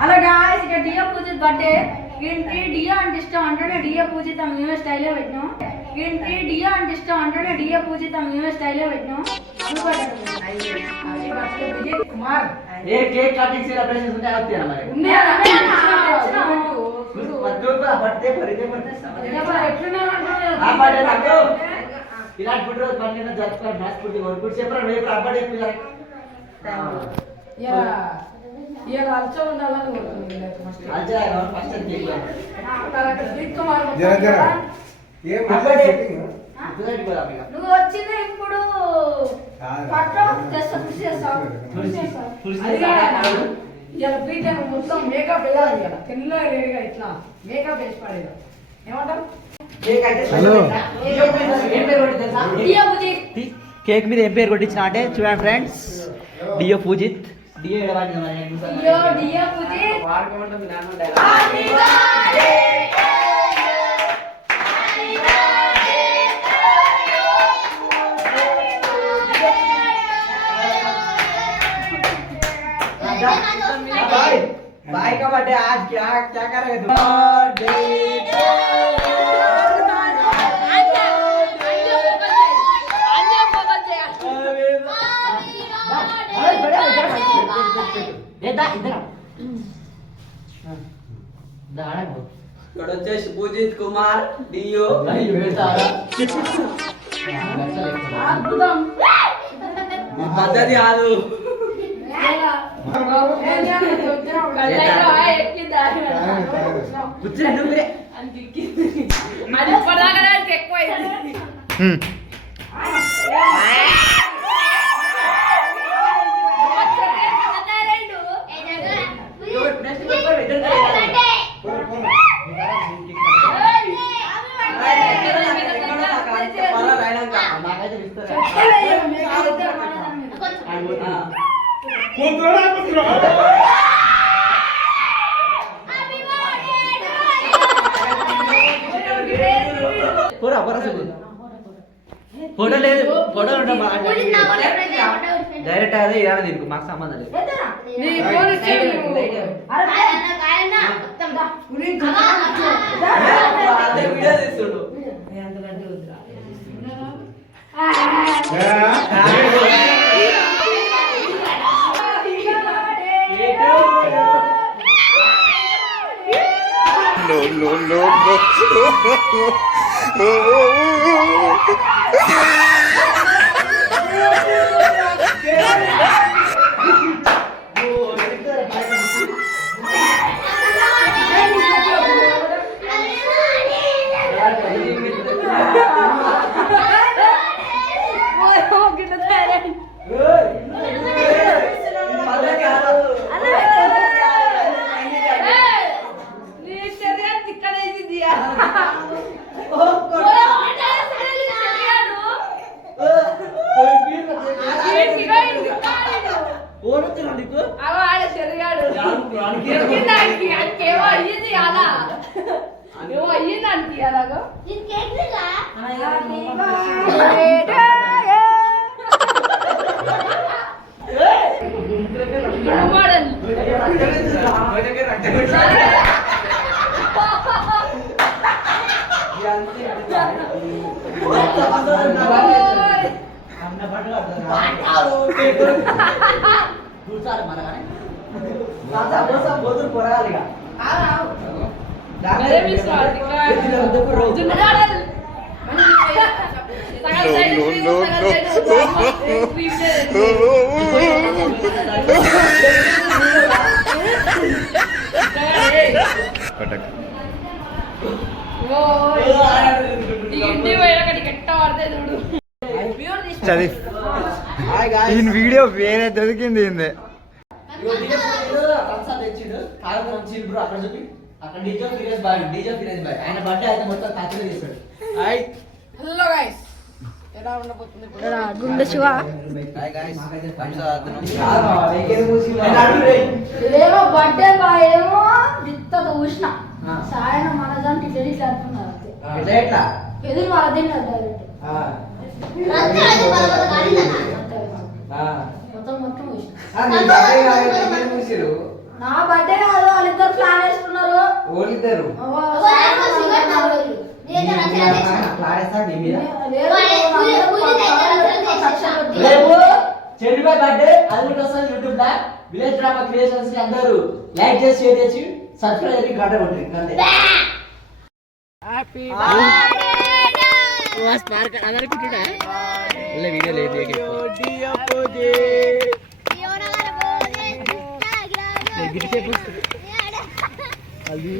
Hello guys, ఇక డియో Poojith birthday. ఇంటి డియో అంటే ఇష్టం అంటేనే డియో పూజిత మేమే స్టైలే పెట్టినాం. ఇంటి డియో అంటే ఇష్టం అంటేనే డియో పూజిత మేమే స్టైలే పెట్టినాం. విజయ్ కుమార్ ఏ కేక్ కటింగ్ సెలబ్రేషన్స్ ఉంటాయి అవుతాయా మరి ఇలాంటి ఫుడ్ రోజు పండుగ జరుపుకోవాలి. మ్యాచ్ ఫుడ్ కొనుక్కుంటూ చెప్పరా రేపు అబ్బాయి నువ్వు వచ్చింది ఇప్పుడు మొత్తం మేకప్ వెళ్ళాలి కదా. తెల్ల రేడిగా ఇట్లా మేకప్ వేసి పడేది ఏమంటారు? కేక్ మీద ఏం పేరు కొట్టించిన అంటే చూడండి ఫ్రెండ్స్, డియో పూజిత్. డియో भाई का बर्थडे आज क्या क्या कर रहे हो? పూజిత్ కుమార్ డియో పద్ధతి కాదు. ఫోటో లేదు, ఫోటో డైరెక్ట్ అదే ఇవ్వాలి, దీనికి మాకు సంబంధం లేదు. వీడియో తీస్తుండు. No, no, no, ఈయన వీడియో వేరే దొరికింది. గుండె శివ ఏమో బర్త్డే ఏమో దిత్త చూసిన సాయన మన దానికి తెలియదు అనుకున్నారు. ఎదురు వాళ్ళ తిన్నారు మొత్తం నా బర్త్డే కాదు వాళ్ళిద్దరు ప్లాన్ వేస్తున్నారు ఓలిద్దరు రేపు చెల్లిపై బర్త్డే అది కూడా వస్తుంది యూట్యూబ్ లో విలేజ్ డ్రామా క్రియేషన్స్ కి అందరూ లైక్ చేసి షేర్ చేసి సబ్స్క్రైబ్ చేసి గంట కొట్టండి అంతే హ్యాపీ వాస్ పార్క్ అదర్ పిట్టుడా ఒళ్ళే వీడియో లేదు డియో పూజే డియోనా గారు పూజే ఇన్‌స్టాగ్రామ్ గిరికే పుస్తకం అది